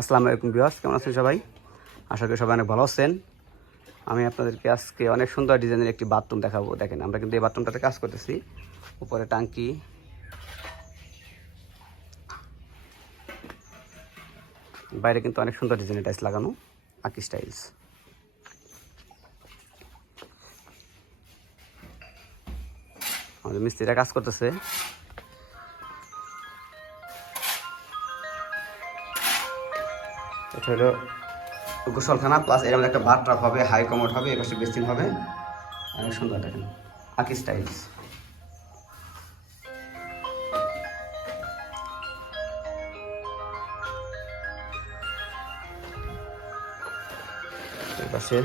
আসসালামু আলাইকুম বিহাস কেমন আছেন সবাই? আশা করি সবাই অনেক ভালো আছেন। আমি আপনাদেরকে আজকে অনেক সুন্দর ডিজাইনের একটি বাথরুম দেখাবো। দেখেন, আমরা কিন্তু এই বাথরুমটাতে কাজ করতেছি। উপরে টাঙ্কি। বাইরে কিন্তু অনেক সুন্দর ডিজাইনের টাইলস লাগানো আকি স্টাইলস। আমাদের মিস্ত্রিরা কাজ করতেছে। এটা হলো গোসলখানা প্লাস এর একটা বার ট্রাপ হবে হাই কমোড হবে, এপাশে বেসিন হবে। অনেক সুন্দর দেখেন আকি স্টাইলস এপাশে